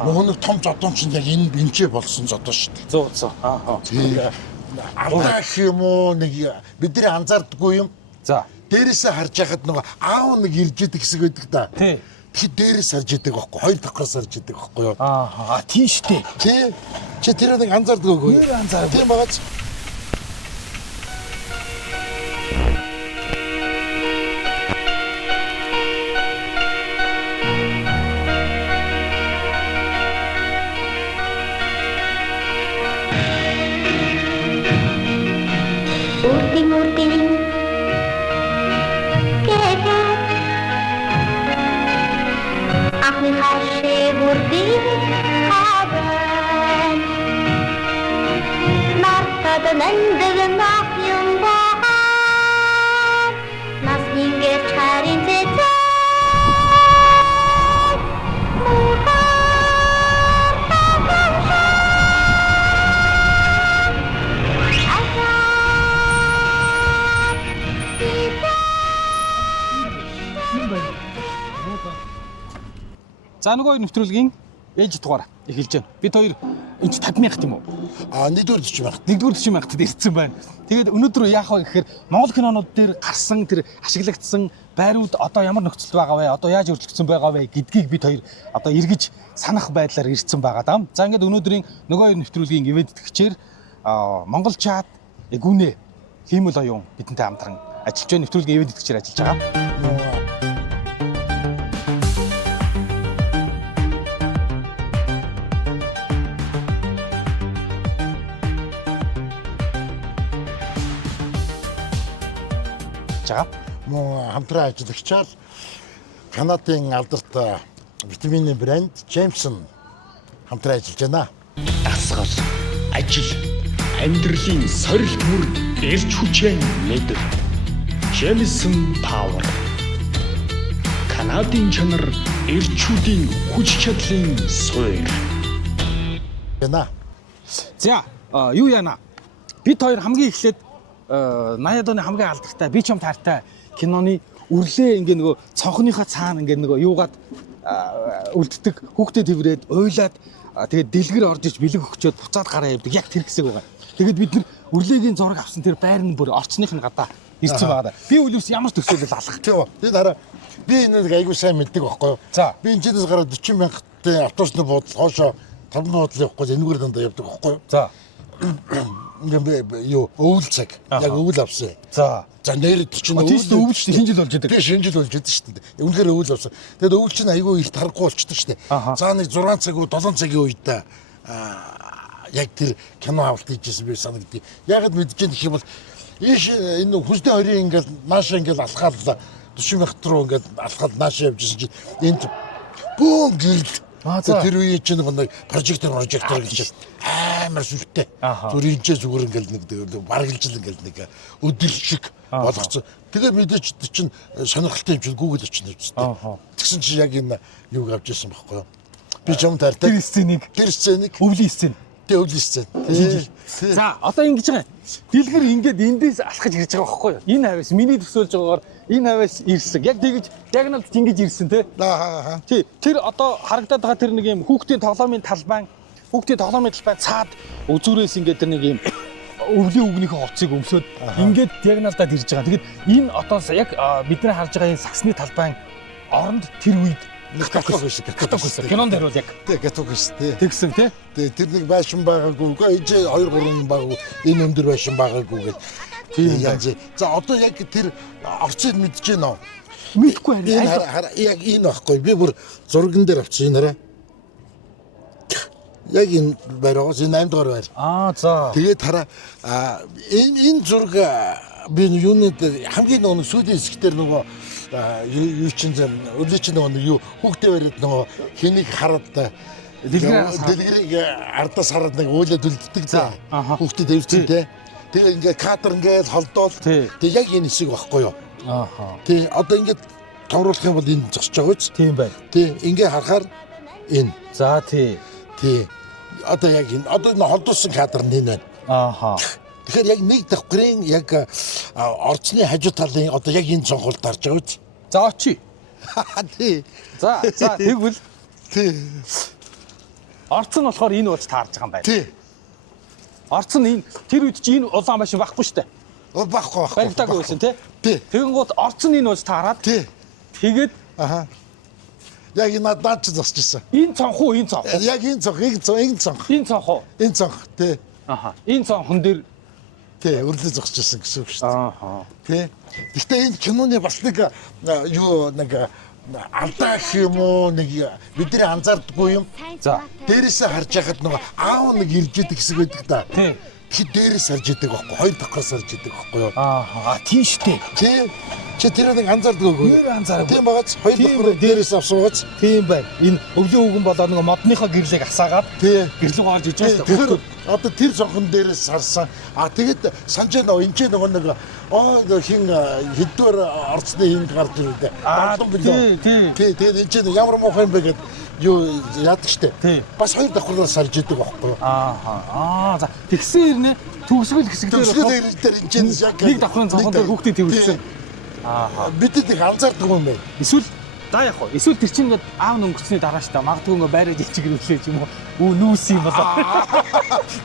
Нөгөө нэг том зодон чинь яг энэ бинчээ болсон зодон шүү дээ. 100. Аа. Алдаа гэх юм уу нэг бидний анзаардаггүй юм. За. Дээрээсээ харж яхад нөгөө аав нэг ирж идэг хэсэг байдаг да. Тий. Тэгэхээр дээрээс харж идэг байхгүй, хоёр давхраас харж идэг байхгүй юу? Аа. Тийм шүү дээ. Тий. Чи тэр нэг анзаардаггүй юу? Нэр анзаардаг. Тийм багаж. За нөгөө нэвтрүүлгийн ээж дугаар эхэлж байна. Бид хоёр энэ 50,000 тийм үү? Нэгдүгээр 40 байх. Нэгдүгээр 40,000-д ирсэн байна. Тэгээд өнөөдөр яах вэ гэхээр Монгол кинонууд дээр гарсан тэр ашиглагдсан байрууд одоо ямар нөхцөлд байгаа вэ? Одоо яаж өөрчлөгдсөн байгаа вэ гэдгийг бид хоёр одоо эргэж санах байдлаар ирсэн байгаа даа. За ингээд өнөөдрийн нөгөө нэвтрүүлгийн ивент тгчээр Монгол чат гүнэ хиймэл оюун бидэнтэй хамтран ажиллаж байгаа нэвтрүүлгийн ивент тгчээр ажиллаж байгаа. Мөн хамтран ажиллагчаар Канадын алдарт витамины брэнд Джеймсон хамтран ажиллаж байна. Дасгал, ажил, амьдралын сорилт мөр эрч хүчээ мэдэр. Джеймсон Power. Канадын чанар эрчүүдийн хүч чадлын суурь. Яна. За, юу яана? Бид хоёр хамгийн эхлээд 80-аад оны хамгийн алдартай би ч юм таартай киноны үрлээ ингээ нөгөө цонхныхаа цаана ингээ нөгөө юугаад үлддэг хүүхдэд тэврээд уйлаад тэгээд дэлгэр орж иж бэлэг өгчөөд буцаад гараа явдаг яг тэр хэсэг байгаа. Тэгээд бид нар үрлээгийн зураг авсан тэр байр нь бүр орчных нь гадаа ирсэн байгаа. Би үлээс ямар төсөөлөл алах. Тийм. Би дараа би энэ нэг айгуу сайн мэддэг байхгүй юу? За. Би энэ чэнэс гараад 40,000-тай автобусны буудал хоошоо 5 буудал явахгүй энэгээр дандаа явдаг байхгүй юу? За. Ингээ юу өвөл цаг яг өвөл авсан. За. За нэр чинь өвөл чинь шинэ жил болж байдаг. Тийм шинэ жил болж байдаг шүү дээ. Үнэхээр өвөл авсан. Тэгэд өвөл чинь айгүй их тарахгүй болчдөг шүү дээ. За нэг 6 цаг уу 7 цагийн үед яг тэр кино авалт хийжсэн би санагдав. Ягаад мэдэж гэх юм бол ийш энэ хүсдэн хоёрын ингээл наашаа ингээл алхаал 40,000 руу ингээл алхаал наашаа явжсэн чинь энд бүүн гэрэл. Тэр үеийн чинь нэг прожектор гэж амар сүртэй. Зүр инжээ зүгээр ингээл нэг баргалжил ингээл нэг өдөр шиг болгоцсон. Тэгээ мэдээч чинь сонирхолтой юм чинь Google очно үстэй. Тэгсэн чинь яг энэ юуг авч ирсэн байхгүй юу? Би ч юм таартай. Тэр сценийг Өвлийн сцен. Тэ өвлийн сцен. За, одоо ингэж байгаа. Дэлгэр ингээд эндээс алхаж ирж байгаа байхгүй юу? Энэ хавьяас миний төсөөлж байгаагаар энэ хавьяас ирсэн. Яг тэгэж диагоналд ингэж ирсэн те. Тий. Тэр одоо харагдаад байгаа тэр нэг юм хүүхдийн тоглоомын талбай цаад үзүүрээс ингээд тэр нэг юм өвлийн үгнийхээ хоцыг өмсөд ингээд диагоналдаад ирж байгаа. Тэгэд энэ одоо яг бидний харж байгаа энэ саксны талбайн оронд тэр үед кинонд харуул яг гатог шүү дээ. тэгсэн тий. Тэр нэг байшин байгаагүй. Эцээ 2-3 байгаагүй. Энэ өндөр байшин байгаагүй гэх. Тийм янз. За одоо яг тэр орцыг мэдж гэнэ үү? Мэдхгүй харин яг энэ байхгүй. Би бүр зурган дээр авчихсан энэ хараа. Яг энэ байраагаас энэ 8 дугаар байр. За. Тэгээд хараа энэ зураг би юуны хамгийн нэг сүүлийн хэсгээр нөгөө юу чинь өглөө чинь нөгөө юу хүүхдээ бариад нөгөө хэнийг хараад дэлгэрийг ардаас хараад нэг уйлаад үлддэг за хүүхдээ дэвчсэн те тэгээ ингээ кадр ингээл холдоол тэгээ яг энэ хэсэг байхгүй юу тий одоо ингээд товруулах юм бол энэ зогсож байгаа үст тийм байна тий ингээ харахаар энэ за тий одоо яг энэ одоо энэ холдуулсан кадр нь энэ байна тэгэхээр яг нэг давхрын яг орцны хажуу талын одоо яг энэ цонхолд харж байгаа үст за очи тий за тэгвэл тий Орц нь болохоор энэ болж таарж байгаа юм байна. Тий. Орц нь энэ тэр үед чи энэ улаан машин байхгүй шүү дээ. Багхгүй. Баригдаагүй байсан тий. Тий. Тэгэн гут орц нь энэ болж таарад. Тий. Тэгээд Аха. Яг энэ надад ч зогсож ирсэн. энэ цонх уу энэ цонх. Яг энэ цонх. Энэ цонх уу. Энэ цонх. Тий. Аха. Энэ цонхон дээр Тий, өрлөө зогсож ирсэн гэсэн үг шүү дээ. ааха. Тий. Гэхдээ энэ киноны бас нэг юу нэг алдаа гэх юм уу нэг бидний анзаардаггүй юм. За. Дээрээсээ харж байхад нөгөө аав нэг ирж идэг хэсэг байдаг да. Тий. Тэгэхээр дээрээс харж идэг байхгүй, хоёр давхраас харж идэг байхгүй юу? Ааха. Тийм шүү дээ. Тий. Чи тэр нэг анзаардаггүй. Нэр анзаараагүй. Тийм багц хоёр давхраа дээрээс авсуугац. Тийм байна. Энэ өвлийн үгэн болоо нэг модныхоо гэрлийг асаагаад Тий. гэрлүүг орж иж байгаа Тэр шүү дээ. одоо тэр цонхон дээрээс харсан. Тэгээд санаж нөө энэ ч нөгөө нэг хин хэдвэр орцны хин гарч ирдэ. Тий. Тэгээд энэ ч ямар муухай юм бэ гэд юу яадаг штэ. Тий. Бас хоёр давхраас харж идэг байхгүй юу? Ааха. За тэгсэн ирнэ төгсгөл хэсгээр Төсгөл дээр энэ ч яг нэг давхрын цонхон дээр хүүхдээ тэрвэрсэн. Бид нэг анзаардаг юм байна. Эсвэл за яг хоо эсвэл тэр чинь ингээд аав өнгөрсний дараа шүү дээ. Магадгүй ингээд байраад ичгэрүүлээ ч юм уу. Өө нүүс юм болоо.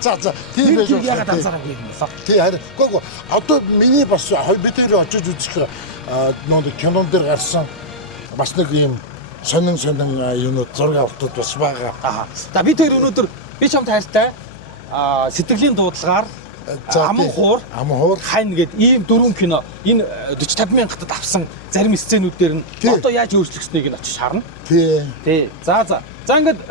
За тийм байж Тэр ягаад анзаараагүй юм болоо. Тий харин гоо одоо миний бас бид нэр очиж үзэх нөгөө кинон дээр гарсан бас нэг юм сонин юунууд зураг авалтууд бас байгаа. Аа. За бид тэр өнөөдөр би чамд хайртай сэтгэлийн дуудлагаар Аман хуур хань гээд ийм дөрвөн кино энэ 40-50 мянгатад авсан зарим сценүүд дээр нь одоо яаж өөрчлөгснгийг нь очиж харна. Тий. За ингээд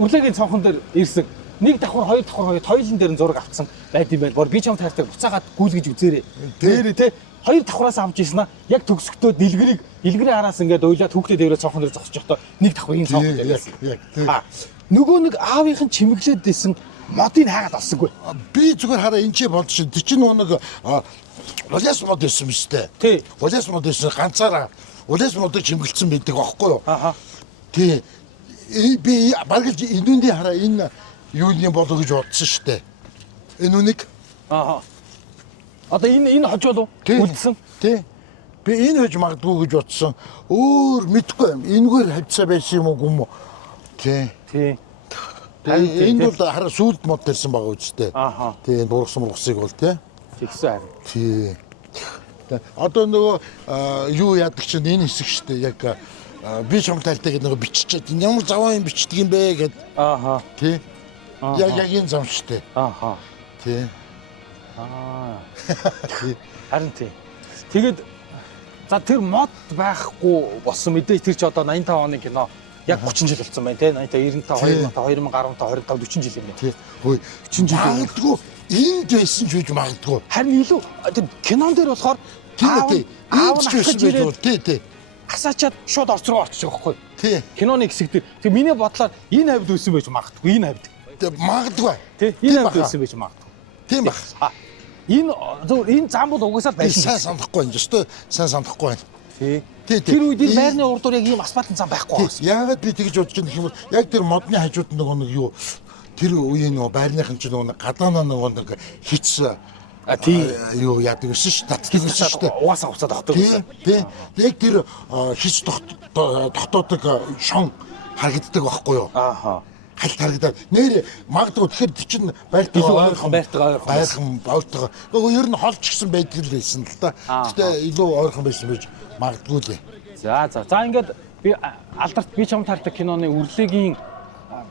өглөөгийн цонхон дээр ирсэн нэг давхар хоёр давхар тойлон дээр нь зураг авцсан байд юм байна. Бор би чамд хайртай буцаагаад гүйлгэж үзээрэй. Нэрээ тий. Хоёр давхраас авч ийсэн аа яг төгсөхдөө дэлгэрийн араас ингээд уйлаад хүүхдээ дээрээ цонхон дээр зогсож явахдаа нэг давхар ийм цонхон дээр яасан. Нөгөө нэг аавынх нь чимэглээд байсан модыг хаагаад олсонгүй. Би зүгээр хараа энэ ч болд шин. Тэр чинь нэг улаас мод байсан юм шүү дээ. Тий. Улаас мод байсан ганцаараа улаас модыг чимгэлцсэн байдаг аахгүй юу? Аха. Тий. Би бараг л энүүний хараа энэ юуны болоо гэж бодсон шүү дээ. Энүүнийг. Аха. Одоо энэ хожоо лу үлдсэн. Тий. Би энэ хож магадгүй гэж бодсон. Өөр мэдгүй юм. Энэгээр хавцаа байсан юм уу? Тий. Тий. Энэ бол хараа сүлд мод дэрсэн байгаа үстэй. Аха. Тий, бургасан бол тий. Тэгсэн харин. Тий. Одоо нөгөө юу яадаг чинь энэ хэсэг шүү дээ. Яг би чамд тайлтай гэдэг нөгөө биччихээд ямар заваа юм бичдэг юм бэ гэд. Аха. Тий. Яг энэ зам шүү дээ. Аха. Тий. Харин тий. Тэгээд за тэр мод байхгүй болсон мэдээж тэр ч одоо 85 оны кино яг 30 жил болсон байна те 85 95 2015 25 40 жил юм байна. Тий. Хөөе 40 жил. Магадгүй энд байсан ч үгүй магадгүй. Харин илүү тэр кинон дээр болохоор аав нь асгаж ирээд тий. асаачаад шууд орц руу орчих жоохгүй. Тий. Киноны хэсэг дээр тэг миний бодлоор энэ хавьд үүсэн байж магадгүй энэ хавьд. Магадгүй. Тий. Энэ хавьд үүсэн байж магадгүй. Тийм баг. Энэ зам бол угаасаа байсан. Сайн санахгүй юм. Зөвхөн сайн санахгүй байна. Тий. Тий. Тэр үед энэ байрны урдуур яг ийм асфальтын зам байхгүй байсан. Яагаад би тэгж бодож байгаа юм бол яг тэр модны хажууд нөгөө нэг юу тэр үеийн нөгөө байрныхан ч нөгөө гадаанаа нөгөө нэг хитс тий юу яадаг гэсэн ш татдаг гэсэн ш угаасаа уцаад тогтдог гэсэн. Тий. Яг тэр хитс тогтоодог шон харагддаг байхгүй юу? Ааха. Хальт харагдаад нэр магадгүй тэгэхээр чинь байртайгаа ойрхон бойтойгоо ер нь холч гисэн байдаг л байсан л да. Гэтэ илүү ойрхон байсан байж магадгүй лээ. За ингээд би алдарт би чам таардаг киноны үрлэгийн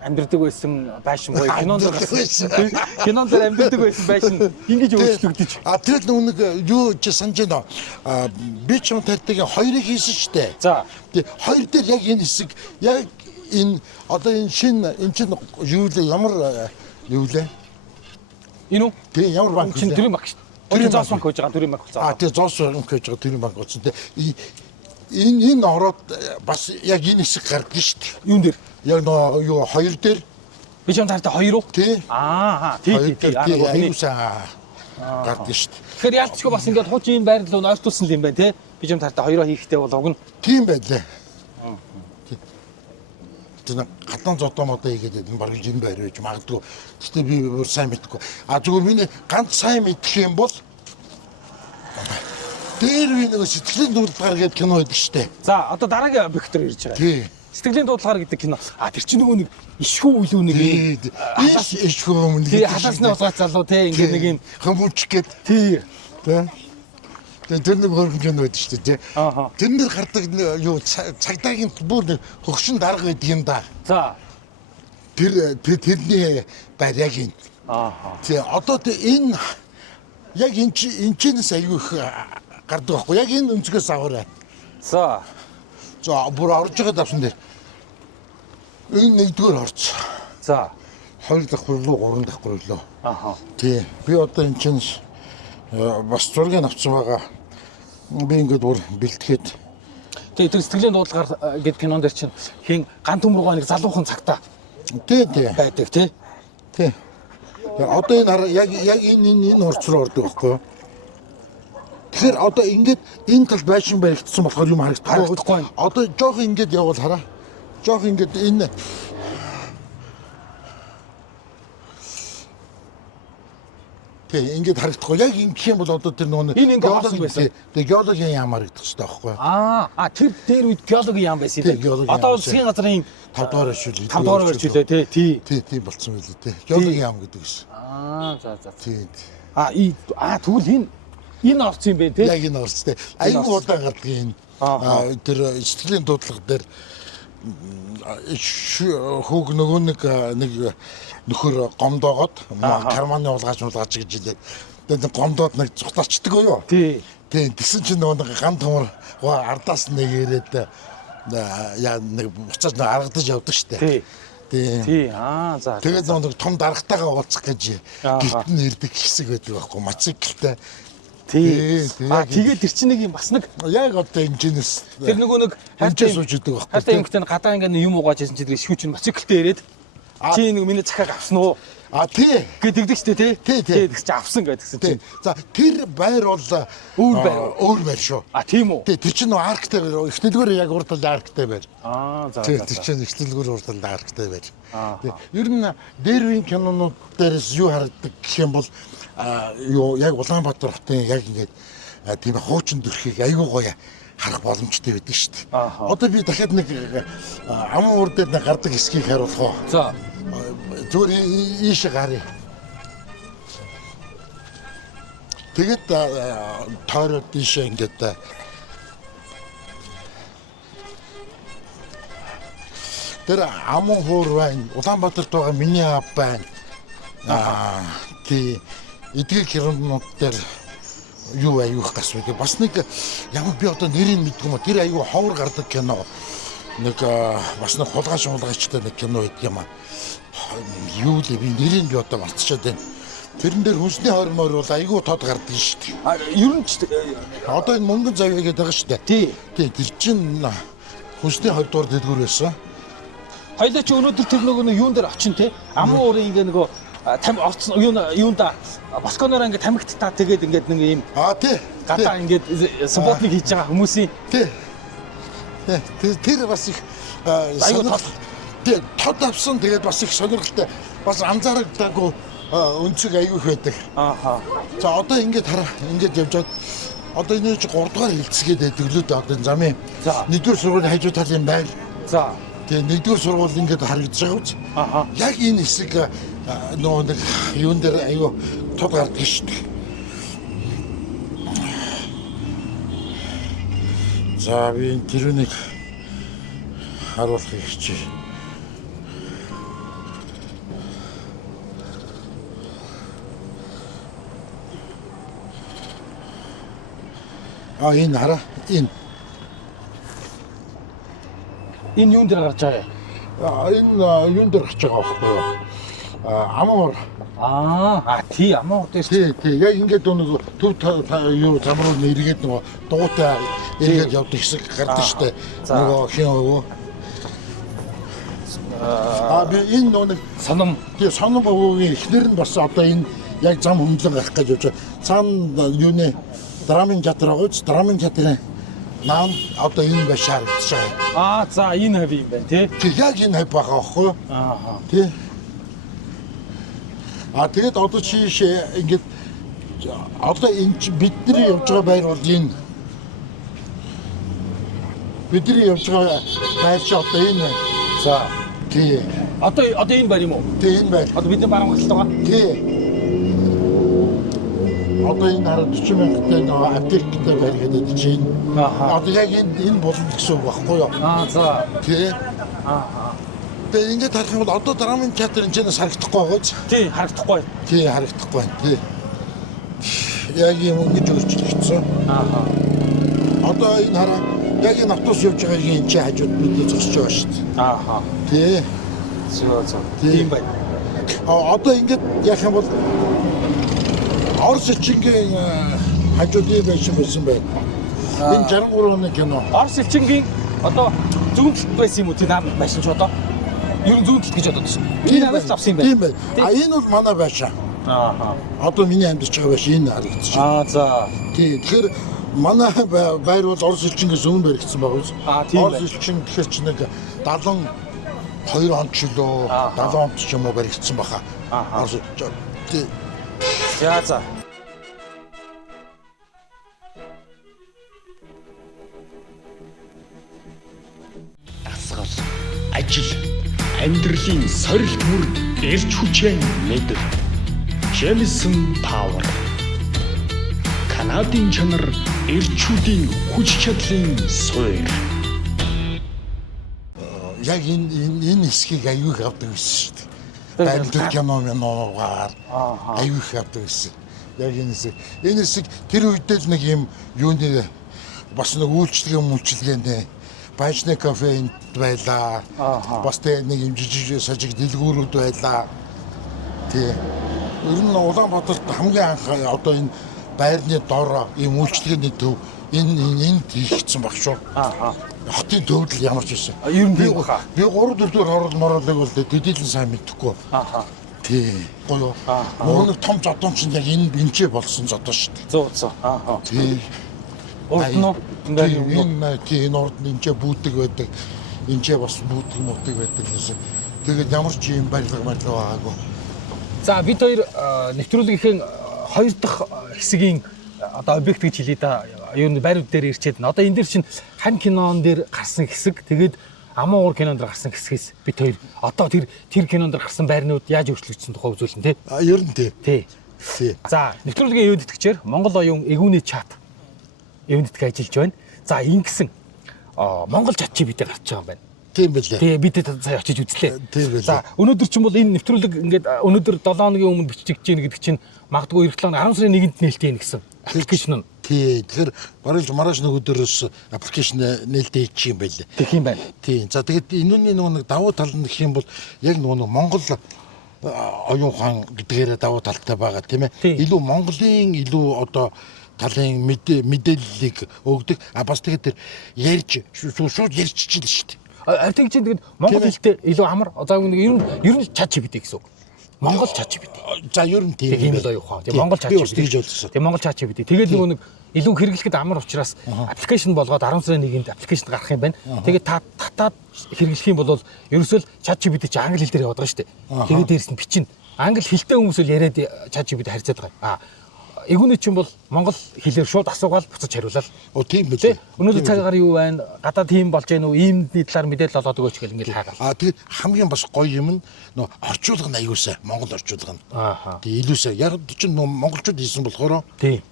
амьдэрдэг байсан байшин гоё кинонд дээр амьдэрдэг байсан байшин ингэж өөрчлөгдөж. Тэр нэг юу ч санаж байна. Би чам таардаг хоёрыг хийсэн шүү дээ. За. Тэгээ хоёр дээр яг энэ хэсэг яг энэ одоо энэ чинь юу лээ ямар юу лээ? Энэ үү? Тэгээ ямар банк чинь төрийн банк шүү дээ. Зоос банк гэж байгаа төрийн банк болсон. Тэгээ зоос банк гэж байгаа төрийн банк болсон. Тэгээ энэ ороод бас яг энэ хэсэг гардаг шүү дээ. Юун дээр? Яг нөө юу хоёр дээр би ч юм таартай хоёр уу? Тий. Тий. Аюусаа гардаг шүү дээ. Тэгэхээр яалтчгүй бас ингээд хуучин энэ байр руу ойртуулсан юм байна те. Би ч юм таартай хоёроо хийхдээ бол уг нь тийм байлаа. Тэр гадаан зодоо модоо хийгээд энэ бараг энэ байр байж магадгүй. Гэхдээ би бүр сайн мэдэхгүй. Зүгээр миний ганц сайн мэдэх юм бол дээр би нэг сэтгэлийн дурдгаар гээд кино хийдэг шүү дээ. За одоо дараагийн объект руу ирж байгаа. Тий. Сэтгэлийн дуудлагаар гэдэг кино. Тэр чинь нөгөө нэг ишхүү үлүү нэг ишхүү өмнө тий халаасны улгац залуу тий ингээд нэг юм хүмүүч гээд тий тэр нэг хөргөн байдаг шүү дээ тий. Тэр нэр гардаг юу цагдаагийн бүр хөгшин дарга байдаг юм да. За тэрний байр яг энэ. Тий одоо энэ яг энэчнээс аягүй их гардаг байхгүй яг энэ өнцгөөс аваарай. За бүр орж байгаа давсан дээр энэ нэгдүгээр орц. За 2 давхар руу 3 давхар лөө. Тий би одоо энэчнээс бас зургийг авсан байгаа. Би ингээд бүр бэлтгэхэд тий тэр сэтгэлийн дуудлагаар гэдэг кинон дээр чинь хин ган төмрөгөө нэг залуухан цагтаа тий байдаг тий. Одоо энэ яг энэ орц руу ордог байхгүй юу? Тэгэхээр одоо ингээд энэ тал байшин баригдсан болохоор юм харагдахгүй. Одоо жоох ингээд явбал хараа. Жоох ингээд энэ тэг ингээд харагдахгүй. Яг ингэх юм бол одоо тэр нөгөө геологийн яам харагдах хэрэгтэй байхгүй юу? Тэр дээр үед геологийн яам байсан тийм. Одоо засгийн газрын 5 дугаар шүлээ. 5 дугаар шүлээ тий. Тий болцсон байлээ тий. Геологийн яам гэдэг гэсэн. За. Тий. Тэгвэл энэ орц юм бэ тий. Яг энэ орц тий. Аюу удаан гардаг энэ. Тэр сэтгэлийн дуудлага дээр хүүг нөгөө нэг нөхөр гомдоогоод карманы улгааж гэж хэлээд тэгээд гомдоод нэг цухтаачдаг уу юу? Тий. Тэгсэн чинь нөгөө ган төмөр ардаас нэг ирээд яа нэг буцааж аргадаж явдаг штэ. Тий. За. Тэгээд нэг том дарагтайгаа уулзах гэж гитэн ирдэг хэсэг байдаг байхгүй мотоциклтай. Тий. Тэгээд тэр чинь нэг юм бас нэг яг одоо инженерс тэр нөгөө нэг хайртай сууж идэг байхгүй. Хайртай юм гэдэг гадаа ингээд юм угааж байсан чинь тэр ишгүүч нь мотоциклтэй ирээд чи нэг миний цахаг авсан уу? Тий. Гэдэг штэ тий. Тэгс чи авсан гэдгсэн чинь. За тэр байр бол өөр байр шүү. Тийм үү? Тэр чинь нөө арктай байр. Эхнэлгээр яг урд талд арктай байр. За. Тэр чинь эхнэлгээр урд талд арктай байр. Ер нь дээр үеийн кинонууд дээрээс юу харагддаг гэх юм бол юу яг Улаанбаатар хотын яг ингээд тийм хуучин төрхийг аягүй гоё харах боломжтой байдаг шүү дээ. Одоо би дахиад нэг аман урд дээр нэг гардаг хэсгийг харуулах уу? За. Зүгээр ийш гарыг. Тэгээд тойроод ийшээ ингээд тэр аман хуур байна. Улаанбаатарт байгаа миний аав байна. Тий эдгээр хиромнууд дээр юу аюух гас вэ? Бас нэг ямар би одоо нэрийг мэдгүй юм. Тэр аюу ховор гардаг кино. Нэг бас нэг хулгайчтай нэг кино байдаг юм аа. Юу л би нэрийг би одоо мартчихад байна. Тэрэн дээр хүнсний хормоор бол аюу тод гардаг шүү дээ. Ер нь ч одоо энэ мөнгөн завь гэдэг байгаа шүү дээ. Тий. Тэр чинь хүнсний 2 дугаар дэлгүүр байсан. Хоёлаа чи өнөөдөр тэр нөгөө юун дээр очин те. Аман уурын ингээ нөгөө юунда басконоор ингээ тамхит та тэгээд ингээд нэг юм тий гадаа ингээд спортник хийж байгаа хүмүүсийн тий тэр бас их аюу тод авсан тэгээд бас их сонирхолтой бас анзаарагдаагүй өнцөг аюу их байдаг. За одоо ингээд хараа ингээд явж байгаа. Одоо энэ чи 3 дугаар хилцгээд байдаг лөө дээ одоо замын 1-р сургуулийн хажуу талын байр. За тэгээ 1-р сургууль ингээд харагдаж байгаа үз. Яг энэ хэсэг нөгөө нэг юун дээр аюу тод гардаг шүү дээ. За би тэрүнийг харуулахыг хичээ. Энэ хараа энэ юун дээр гарч байгаа юм? Энэ юун дээр гарч байгаа байхгүй юу? Амуур. Тий амуур дээр. Тий. Яг ингээд нэг төв юу замруу нэргээд нөгөө дуутай эргээд явдаг хэсэг гардаг штэ. Нөгөө хин өвөө. Би энэ нөгөө соном. Тий соном өвөөгийн эхнэр нь бас одоо энэ яг зам хөндлөн гарах гэж явж байгаа. Цаана юуны драмын театр байгаа. Драмын театрын наан одоо энэ байж харагдаж байгаа. За энэ хав юм байна тий. Тий яг энэ хав байгаа байхгүй юу? Тий. Тэгээд одоо чиш ингээд одоо энэ бидний явж байгаа байр бол энэ бидний явж байгаа байр чи одоо энэ. За. Тий. Одоо энэ байр юм уу? Тий энэ байр. Одоо бидний баруун гаралт байгаа. Тий. Одоо энэ хараа 40 мянгаттай нөгөө аптектэй байр гэдэг чинь. Одоо яг энэ болно гэсэн үг байхгүй юу? За. Тий. Аа. Тэгээ ингээд харах юм бол одоо драмын театр энэ чэнэс харагдахгүй байгаа ч. Тий, харагдахгүй. Тий, харагдахгүй байна. Тий. Яг юм ингэж өөрчлөгдсөн. Одоо энэ хараа яг энэ автобус явж байгаагийн энэ чи хажууд бидний зогсож байгаа шүү дээ. Тий. Зөө. Тийм байна. Одоо ингээд яах юм бол Орос элчингийн хажууд юм байсан байна. Энэ 63 оны кино. Орос элчингийн одоо зүүн талд байсан юм уу? Тэр нам байсан ч одоо ер нь зүүн талд гэж бодоод байна. Энэ аваад авсан юм байна. Тийм байна. Энэ бол манай байшаа. Одоо миний амьдарч байгаа байшаа энэ харагдчих. За. Тий. Тэгэхээр манай байр бол Орос элчингээс өмнө баригдсан байгаа биз. Орос элчин тэгэхээр ч нэг 72 онд ч лөө 70 онд ч юм уу баригдсан баха. Орос тий. За. Дасгал, ажил, амьдралын сорилт бүрд эрч хүчээр мэдэр. Jameson Power. Канадын чанар эрчүүдийн хүч чадлын суурь. Яг энэ хэсгийг аюух авдаг гэсэн шүү дээ. Барилдал киногаар аюух авдаг гэсэн. Яг энэ хэсэг тэр үедээ л нэг юм юуны бас нэг үйлчлэгээ Баажны кафенд байлаа. Бас нэг юм жижиг сажиг дэлгүүрүүд байлаа. Тий. Ер нь Улаанбаатарт хамгийн анх одоо энэ байрны дор ийм үйлчлэгээний төв энэ хийгдсэн баг шүү. Хотын төвд л ямар ч байсан. Ер нь тийм баха. Би 3-4 дугаар мороолыг бол төдийлэн сайн мэдхгүй. Тий. Гоё. Нөгөө нэг том зодон чинь яг энэчээ болсон зодон шүү дээ. 100. Тий. Урд нь энэ тийм урд нь энэчээ бүүдэг байдаг. Энэчээ бас бүүдэг муудаг байдаг гэсэн. Тэгээд ямар ч юм барилга байгаагүй. За бид хоёр нэвтрүүлгийнхээ хоёр дахь хэсгийн одоо объект гэж хэлээ да. Юу н байрууд дээр ирчээд байна. Одоо энэ дэр чинь хань кинон дээр гарсан хэсэг. Тэгээд Аман уур кинон дээр гарсан хэсгээс бид хоёр одоо тэр кинон дээр гарсан байрнууд яаж өөрчлөгдсөн тухай үзүүлнэ тий. Ер нь тий. За нэвтрүүлгийн юунд итгэжээр Монгол оюун эгүүний чат юунд итгэж ажиллаж байна. За ингэсэн Монгол чат чи бидээ гарч байгаа юм байна. Тийм билээ. Тэгээ бид сая очиж үзлээ. Тийм билээ. За өнөөдөр чинь бол энэ нэвтрүүлэг ингээд өнөөдөр 7 хоногийн өмнө бичиж гин гэдэг чинь магадгүй эх 7 10 сарын 1-нд нээлттэй юм гэсэн аппликейшн нь. Тий. Тэгэхээр барилж маргааш нэг өдөрөөс аппликейшн нээлттэй хийчих юм байлээ. Тэгэх юм байна. Тий. За тэгээд энүүний нэг давуу тал нь гэх юм бол яг нэг Монгол оюун ухаан гэдгээрээ давуу талтай байгаа тийм ээ. Илүү Монголын илүү одоо талын мэдээллийг өгдөг. Бас тэгээд тэр ярьж шууд ярьчихлээ шүү дээ. Арт чинь тэгээд монгол хэлтэй илүү амар. За ер нь чат GPT гэсэн үг. Монгол чат GPT. За ер нь тийм л оюун ухаан. Тэгээд монгол чат GPT. Тэгээд монгол чат GPT. Тэгээд нөгөө нэг илүү хэрэглэхэд амар учраас аппликейшн болгоод 10 сарын 1-нд аппликейшн гарах юм байна. Тэгээд татаад хэрэглэх юм бол ерөөсөө чат GPT чи англи хэл дээр яваад байгаа шүү дээ. Тэгээд дээрс нь бичнэ. Англи хэлтэй хүмүүс л яриад чат GPT харьцаад байгаа. Эгүүний чинь бол монгол хэлээр шууд асуугаал буцаж хариулаад. Тийм билээ. Өнөөдөр цагаар юу байна? Гадаад тийм болж гэнэ үү? Иймний талаар мэдээлэл олоод өгөөч гэл ингээл хаагаал. Тэгээд хамгийн бас гоё юм нь нөө орчуулга нь аюусаа монгол орчуулга нь. Тэгээ илүүсээ яг чинь нөө монголчууд хийсэн болохоор тий.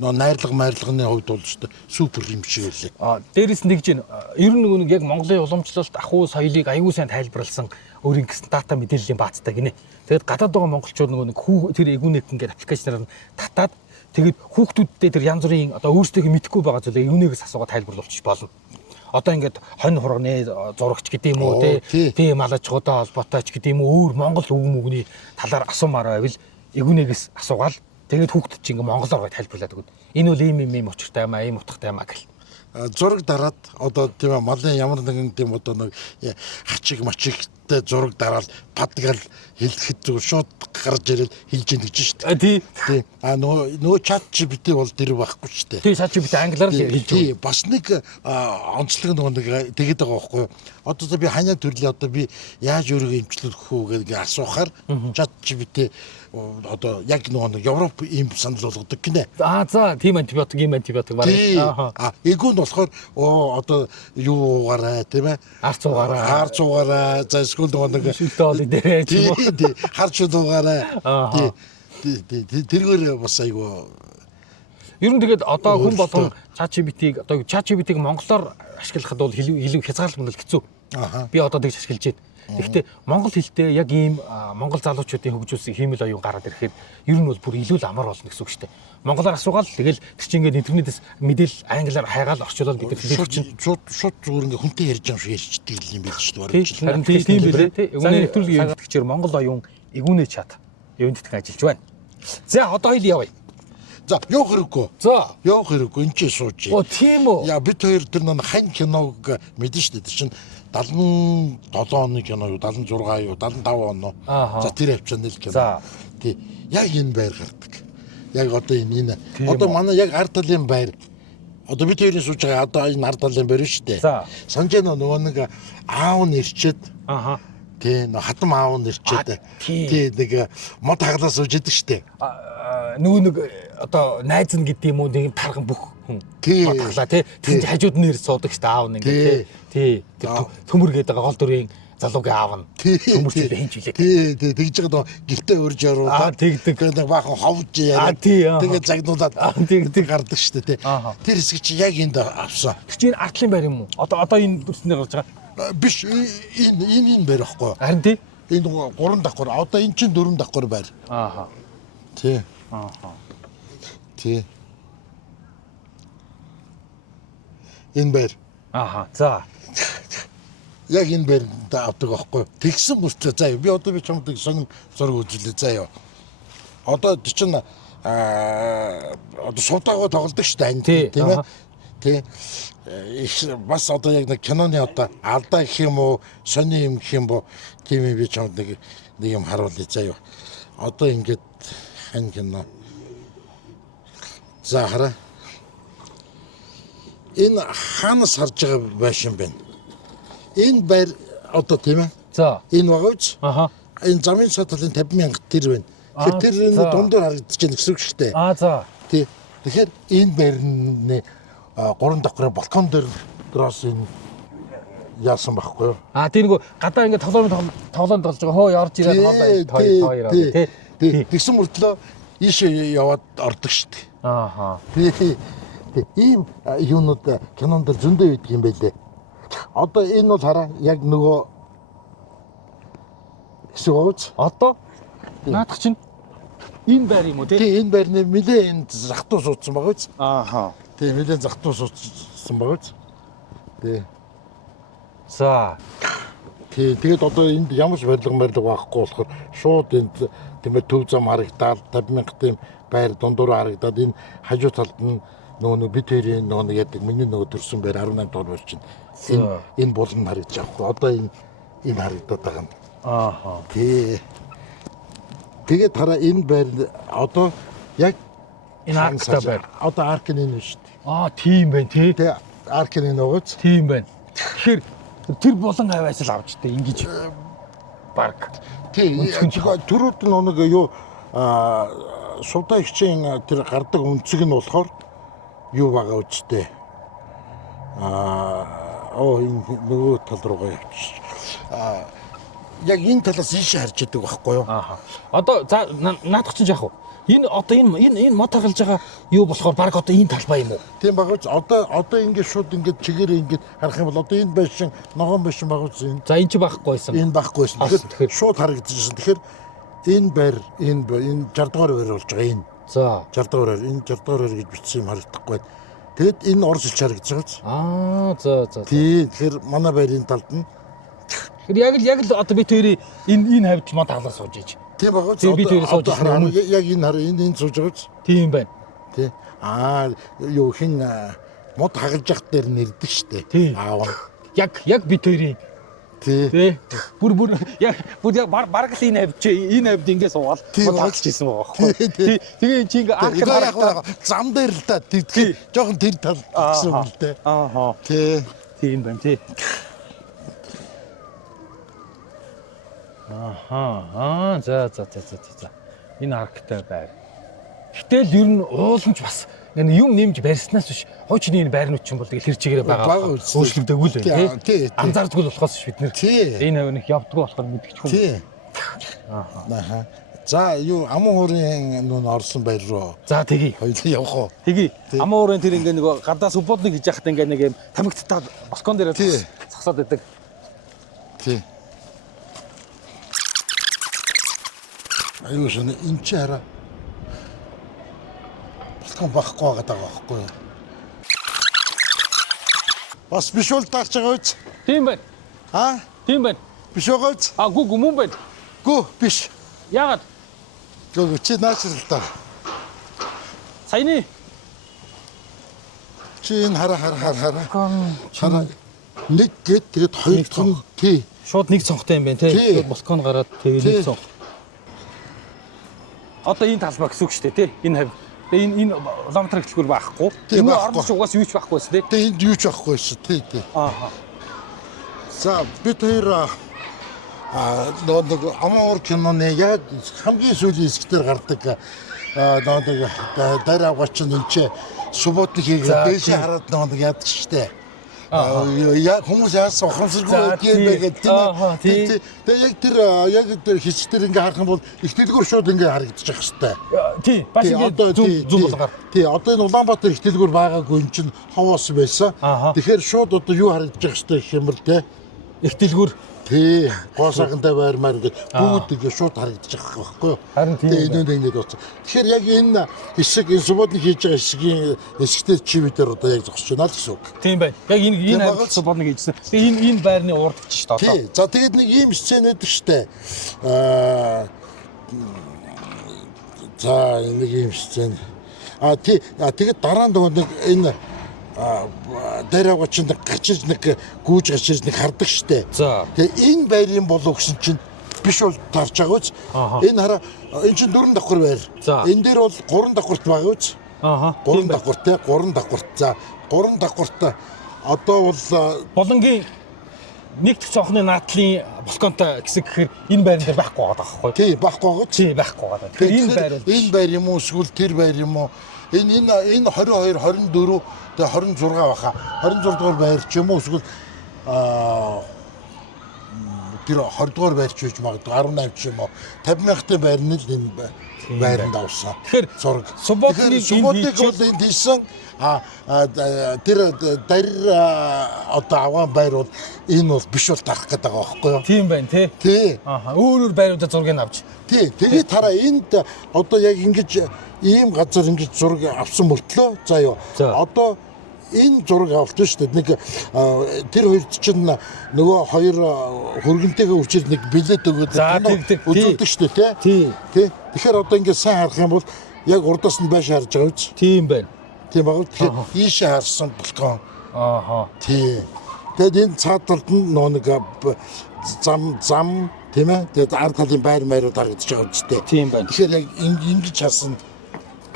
Нөө найрлага хувьд бол супер юм шиг байлээ. Дээрээс нэгж ер нь нэг яг Монголын уламжлалт ахуй соёлыг аюу сайн тайлбарласан өөрийн гэсэн дата мэдээллийн баазтай гинэ. Тэгээд гадаад байгаа монголчууд нэг тэр эгүүнэг ингээд аппликейшнаар нь татаад тэгээд хүүхдүүдтэй тэр янз бүрийн одоо өөрсдөө мэдэхгүй байгаа зүйлээ эгүүнээс асуугаад тайлбарлуулчих болно. Одоо ингээд хонь хурганы зурагч гэдэг юм уу тий малажгуудаа холбоотой ч гэдэг юм уу өөр монгол үг мөгний талаар асуумаар байвал эгүүнээс асуугаал тэгээд хүүхдэд чинь ингээд монголоор тайлбарлаад өгнө. Энэ бол ийм учиртай юм аа, ийм утгатай юм аа гэл. Зураг дараад одоо тийм малын ямар нэгэн тийм одоо нэг хачиг мачиг хавттай зураг дараал падгал хэлэхэд зүгээр шууд гарч ирэл хэлж ийн гэж шүү дээ. Тий. Нөгөө чат GPT бол тэр байхгүй шүү дээ. Тий, чат GPT англиар л хэлж байгаа. Тий, бас нэг онцлог нэг тэгээд байгаа байхгүй юу? Одоо би ханиа төрлийн одоо би яаж өөрийгөө эмчлэх үү гэж асуухаар чат GPT одоо яг нөгөө Европ ийм санал болгодог гинэ. За, тийм антибиотик барай. Эгүүнд болохоор одоо юу уугаарай тийм ээ? Арц уугаарай. За эсвэл нөгөө шүлтөөл дээр тийм үү? Тий, харж уугаарай. Тий. Тэргээр бас айгу. Ер нь тэгээд одоо хүн болгон ChatGPT-г одоо ChatGPT-г монголоор ашиглахад бол илүү хязгаарлалт хэцүү. Би одоо тэгж ашиглаж байна. Гэхдээ монгол хэлтэй яг ийм монгол залуучуудын хөгжүүлсэн хиймэл оюун гараад ирэхээр ер нь бол бүр илүү л амар болно гэсэн үг шүү дээ. Монголоор асуугаал тэгэл тэр чинь ингээд интернетээс мэдээлэл англиар хайгаал орчуулаад бид хэлэх чинь шууд зүгээр ингээд хүнтэй ярьж байгаа юм шиг ярьждаг юм биш шүү дээ. Харин тийм билээ тий. Өгнөө нэвтрүүлгийн эвдэгчээр монгол оюун эгүүнээ чат юундтг ажиллаж байна. За одоо хэл явъя. За явах хэрэггүй. Явах хэрэггүй. Энд чи сууж. Тийм үү. Яа бид хоёр тэр нэг хань киног мэдэн шүү дээ. Тэр чинь 77 оны кино юу, 76 юу, 75 он. За тэр авчаан л кино. Тий. Яг энэ байр гардаг. Яг одоо энэ одоо манай яг ард талын байр. Одоо бид хоёрын сууж байгаа одоо энэ ард талын байр шүү дээ. Санаж нөгөө нэг аав нь ирчээд тий, хатам аав нь ирчээд тий нэг мод хаглаа сууж идэг шүү дээ. Нөгөө нэг одоо найз нь гэдэг юм уу нэг тархан бүх хүн батглаа тий. Тэр хажууд нь ирж суудаг шүү дээ аав нь ингээд тий. Төмөр гэдэг гол дүрийн залуугийн аав нь төмөрчтэй хинч билээ. Тий, тэгж байгаа гэртээ урьж оруулаад тэгдэг нэг баахан ховж яриад тэгээд загнуулаад тэгдэг гардаг шүү дээ тий. Тэр хэсэг чи яг энд авсан. Тэр чинь артлын байр юм уу? Одоо энэ дүрснээр гарч байгаа. Биш энэ байр байхгүй. Харин тий. Энэ 3 давхар. Одоо энэ чинь 4 давхар байр. Тий. Тий. Энэ байр. За. Яг энэ байранд авдаг байхгүй. Тэгсэн мөртлөө заа юу. Би одоо чамд сонин зураг үзүүлээ заа юу. Одоо чинь одоо сувтаагаа тоглодог шүү дээ тийм ээ. Тий. Бас одоо яг нэг киноны одоо алдаа гэх юм уу, сони юм гэх юм бо тийм би чамд нэг юм харуулъя заа юу. Одоо ингээд хань кино. За хараа. Энэ хаанаас харж байгаа байшин байна. Энэ байр одоо тийм ээ. За. Энэ багууч. Энэ замын сатлын 50,000 тэр байна. Тэгэхээр тэр дундуур харагдаж байна гэсэн үг шүү дээ. За. Тий. Тэгэхээр энэ байрны 3 давхрын балкон дээр дроос энэ яасан байхгүй юу? Тэр нөгөө гадаа ингээд тоглоом толж байгаа. Хөө орж ирээд хоолой тий. Тэгсэн мөртлөө ийшээ яваад ордог шүү дээ. Тий. Ийм юунууд кинонд зөндөө үйдэг юм байлээ. Одоо энэ бол хараа яг нөгөө хэсэг ууц. Одоо наадах чинь энэ байр юм уу тий? Тий, энэ байрны нэлээ энэ захтуу суудсан байгаа үз. Тий, нэлээ захтуу суудсан байгаа үз. Тий. За. Тий, тэгээд одоо энд ямар ч барилга байхгүй болохоор шууд энд тиймээ төв зам харагдаад 50,000 тийм байр дундуур харагдаад энэ хажуу талд нь нөгөө бид хоёрын нөгөө яадаг миний нөгөө төрсөн байр 18 дугаар байр чинь энэ булан харагдаж байгаа. Одоо энэ харагдаад байгаа юм. Тий. Тэгээд хараа энэ байр одоо яг энэ арктай байр. Одоо арк нь энэ шүү дээ. Тийм байна тий. Тий, арк нь энэ ууц. Тийм байна. Тэгэхээр тэр булан хаваас л авч тээ ингэж парк. Тий, түрүүд нэг юу сувда ихчийн тэр гардаг өнцөг нь болохоор юу байгаа үстэй. Энэ нөгөө тал руугаа явчих. Яг энэ талаас ийшээ харж идэг байхгүй юу? Одоо за наадах чинь яах вэ? Энэ одоо энэ мод хагалж байгаа юу болохоор баг одоо энэ талбай юм уу? Тийм багууч одоо ингээд шууд ингээд чигээрээ ингээд харах юм бол одоо энэ байшин ногоон байшин багууч энэ. За энэ ч байхгүйсэн. Энэ байхгүйсэн. Тэгэхээр шууд харагдчихсан. Тэгэхээр энэ байр энэ 60 дугаар байр болж байгаа энэ. За 60 дугаар байр энэ 60 дугаар байр гэж бичсэн юм харагдахгүй. Тэгэд энэ орос хэлж харагдаж байгаа. За. Тий, тэгэхээр манай байрын талд нь яг л одоо бид хоёрын энэ хавьд мод хаглаа сууж ийж. Тийм багууч. Бид хоёроо сууж байна. Яг энэ хараа энэ сууж байгаач. Тийм байна. Тий. Юу хин мод хагалж явах дээр нэрдэг штэ. Аав. Яг бид хоёрын Тий. Бүр яг бараг л энэ хавьд ингэ суугаад тагчижсэн байгаа байхгүй. Тэгээ чи ингээ анх яг зам дээр л та тэгэхээр жоохон тэр тал гэсэн үг л дээ. Аа. Тий. Тийм байна тий. Аа. За. Энэ аргатай байр. Гэтэл ер нь уулымж бас юм нэмж барьснаас биш хуучны энэ байрнууд ч юм бол тэгэл хэр чигээрээ байгаа өөрчлөгдөөгүй л байна тий. Анзаардгүй л болохоос бид нэр энэ авиг явдггүй болохоор мэдчихгүй. Тий. Аа. За юу аман хуурын нүүн орсон байр руу. За тэгье. Хоёулаа явах уу? Тэгье. Аман хуурын тэр ингээ нэг гадаа свободны хийж яхад ингээ нэг юм тамигттай балкон дээр зогсоод байдаг. Тий. Аюу шин энэ ч хараа. Балкон байхгүй байгаа байхгүй юу? Бас биш бол таарч байгаа үз? Тийм байна. Аа? Тийм байна. Биш байгаа үз? Гү мөн байна. Гү биш. Яагаад? Гү чи наачралтаа. Саяны чи энэ хараа. Нэг гээд тэгээд хоёр цонх тий. Шууд нэг цонхтой юм байна тий. Шууд балкон гараад тэгээд нэг цонх. Одоо энэ талбай гэсэн үг шүү дээ тий. Энэ хавь. Тэгээ энэ ломтор хэлбэр байхгүй. Энэ орнос угаас юу ч байхгүй шүү дээ. Тэгээ энд юу ч байхгүй шүү тий. Аа. За бид хоёр нэг амуур киноны яг хамгийн сүүлийн хэсгээр гардаг нэг дараа гочин энэ ч субботны хийгээ дээшээ хараад нэг яадаг штэ. Яг хүмүүс яасан ухамсаргүй юм бэ гэдэг тийм. Тэгээ яг тэр хэсгээр ингээ харах юм бол их дэлгүүр шууд ингээ харагдчих хэвээр. Тий, баш ингээ зүг болгаар. Тий, одоо энэ Улаанбаатар их дэлгүүр байгаагүй энэ чинь хаваас байсан. Тэгэхээр шууд одоо юу харагдчих хэвээр гэх юм бэл те. Их дэлгүүр. Тий, гоосагнтай байрмаар ингээд бүгд ингээ шууд харагдчих байхгүй юу? Харин тийм. Энэнд ингээд дуусах. Тэгэхээр яг энэ хэсэг энэ субботны хийж байгаа хэсгийн хэсэгтээ чи бид нар одоо яг зогсож байна л гэсэн үг. Тийм байна. Яг энэ хавь субботны хийжсэн. Тэгээ энэ байрны уурдагч шүү дээ. Тий. За тэгээд нэг ийм сцен байдаг штэ. За нэг ийм сцен. Тий. Тэгээд дараа нь нэг энэ дараа гочин гачиж нэг гүүж гачиж нэг хардаг штэ. Тэгээ энэ байрын болов гэсэн чинь биш бол тарж байгаа үз. Энэ хараа энэ чинь 4 давхар байр. Энэ дээр бол 3 давхарт байгаа үз. 3 давхарт те 3 давхарт. За 3 давхарт одоо бол болонгийн нэг дэх цонхны наадлын балконтой хэсэг гэхээр энэ байран дээр байхгүй байгаа байхгүй. Тий, байхгүй байгаа. Тий, байхгүй байгаа. Тэгэхээр энэ байр юм уу эсвэл тэр байр юм уу? Энэ 22, 24, тэгээ 26 баха. 26 дугаар байр ч юм уу эсвэл тэр 20 дугаар байр ч гэж магадгүй 18 ч юм уу. 50 мянгатын байр нь л энэ байранд авсан. Тэгэхээр зураг. Субботныг бол энд хийсэн. Тэр одоо аваан байр бол энэ бол биш бол тарах гэдэг байгаа байхгүй юу? Тийм байна тий. Тий. Өөр байруудаа зургийг авч. Тий. Тэгээд тараа энд одоо яг ингэж ийм газар ингэж зураг авсан мөртлөө заа юу. Одоо энэ зураг авалт шүү дээ. Нэг тэр хоёрт чинь нөгөө хоёр хөргөнтэйгээ үчил нэг билет өгөөд үзүүлдэг шүү дээ тий. Тэгэхээр одоо ингэ сайн харах юм бол яг урдаас нь байш харж байгаа үз. Тийм байна. Тийм баг. Тэгэхээр ийшээ харсан балкон. Тий. Тэгээд энэ цаад талд нь нэг зам тийм ээ. Тэгээд ард талын байр маярууд харагдаж байгаа үстэй. Тийм байна. Тэгэхээр яг ингэж харсан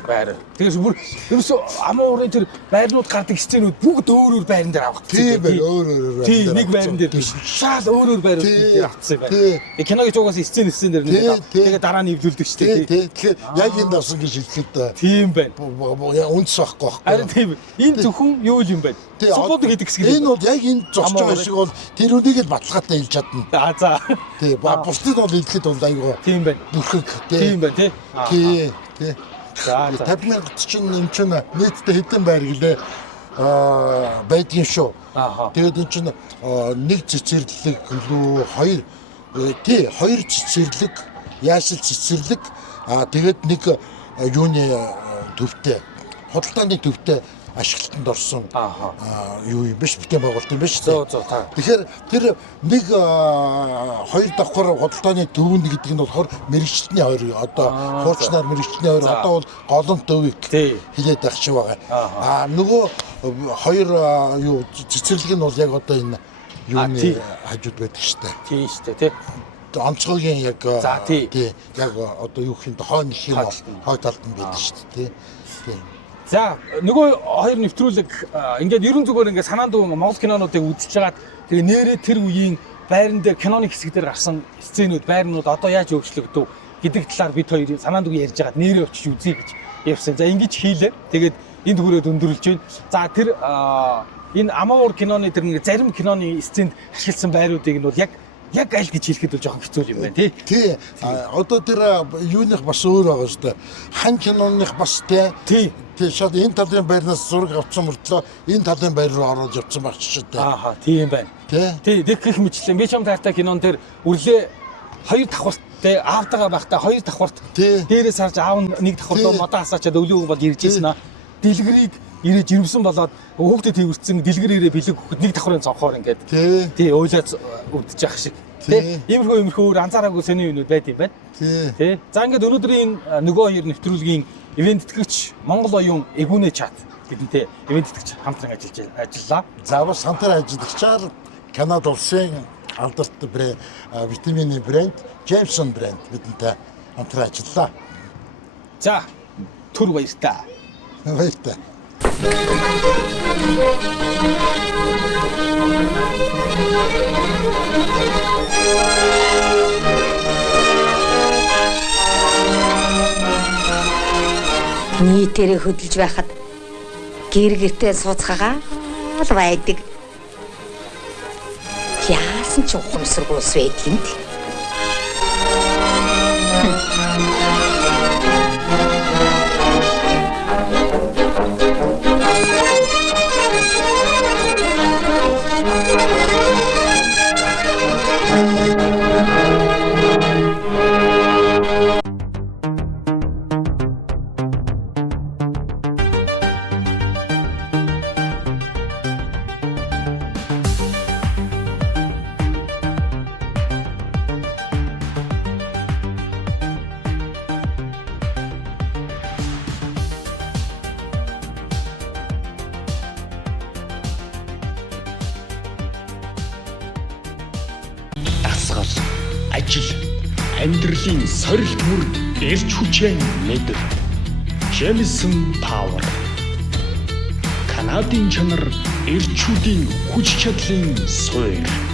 байр. Тэгээс бүр ерөөсөө аман уурын тэр байрнууд гардаг сценүүд бүгд өөр байран дээр авах. Тийм байна. Өөр. Тийм нэг байран дээр биш. Шал өөр байрууд дээр авцсан байна. Киногийн жугаас сцен дээр нэг тэгээ дараа нь эвлүүлдэг шүү дээ. Тэгэхээр яг энэ давсан гэж хэлэхэд тийм байна. Үндэс байхгүй байхгүй. Харин тийм. Энэ зөвхөн юу юм бэ? Субботны гэдэг хэсэг. Энэ бол яг энэ зогсож байгаа шиг бол тэр үнийг л баталгаатай хэлж чадна. За. Тийм. Бусдыг бол хэлэхэд бол айгаа. Тийм байна. Бүрхэг. Тийм байна тий. Тий. За 50 мянга чинь энэ чинь нийтдээ хэдэн байр гэлээ байдгийн шүү. Тэгээд энэ чинь нэг цэцэрлэг лөө хоёр цэцэрлэг, яашил цэцэрлэг тэгээд нэг юуны төвтэй, худалдааны төвтэй ашиглалтанд орсон юу юм биш бүтээн байгуулалт юм биш үү? Тэгэхээр тэр нэг хоёр давхар худалдааны төвөнд гэдэг нь болохоор мэрэгчтний хоёр одоо хуучнаар мэрэгчтний хоёр одоо бол голон төвийг хилээд байх шиг байгаа. Нөгөө хоёр юу цэцэрлэг нь бол яг одоо энэ юуны хажууд байдаг штэ. Тийм штэ тий. Онцгойн яг тий яг одоо юу гэх юм хойно гэх юм хой талд нь байдаг штэ тий. За нөгөө хоёр нэвтрүүлэг ингээд ерөн зүгээр ингээд санаанд Монгол кинонуудыг үзэж хагаад тэгээ нэрээ тэр үеийн байран дээр киноны хэсэг дээр гарсан сценүүд байрнууд одоо яаж өөрчлөгдөв гэдэг талаар бид хоёр санаанд ярьж хагаад нэрээ очиж үзье гэж ярьсан. За ингэж хийлээ. Тэгээд энд хүрээд өндөрлж байна. За тэр энэ Амавар киноны тэр нэг зарим киноны сценд ашигласан байруудыг нь бол яг аль гэж хэлэхэд бол жоохон хэцүү юм байна тий. Одоо тэр юуных бас өөр байгаа шүү дээ. Хан киноных бас тий шууд энэ талын байрнаас зураг авсан мөртлөө энэ талын байр руу ороод явсан байх ч шүү дээ. Ааха тийм байна. Тий дэх гэх мэтлээ. Мишам таартай кинон тэр үрлээ хоёр давхарт тий аавтайгаа байхдаа хоёр давхарт дээрээс харж аав нэг давхартаа модоо хасаачаад өвлөө бол ирж ийсэн аа. Дэлгэрийг ирээд ирвсэн болоод хүүхдэд тэрвэрсэн дэлгэр ирээ бэлэг хөхөд нэг давхрын цонхоор ингээд тий уйлаад өвдөж явах шиг тий иймэрхүү анзаараагүй сони юмнууд байд юм байна тий. За ингээд өнөөдрийн нөгөө хоёр нэвтрүүлгийн ивент тэтгэгч Монгол оюун эгүүнэ чат гэдэнтэй ивент тэтгэгч хамтран ажиллаа. За бас хамтран ажиллагчаар Канада улсын алдарт витамины брэнд Jameson брэнд бидэнтэй хамтран ажиллаа. За түр баяртай. Баяртай. Нийтээрээ хөдөлж байхад гэр-гэртээ сууцгаагаа л байдаг. Яасан ч ухамсаргүй ус байдаг юм. Ажил, амьдралын сорилт мөрд эрч хүчээр мэдэр. Jameson Power. Канадын чанар эрчүүдийн хүч чадлын суурь.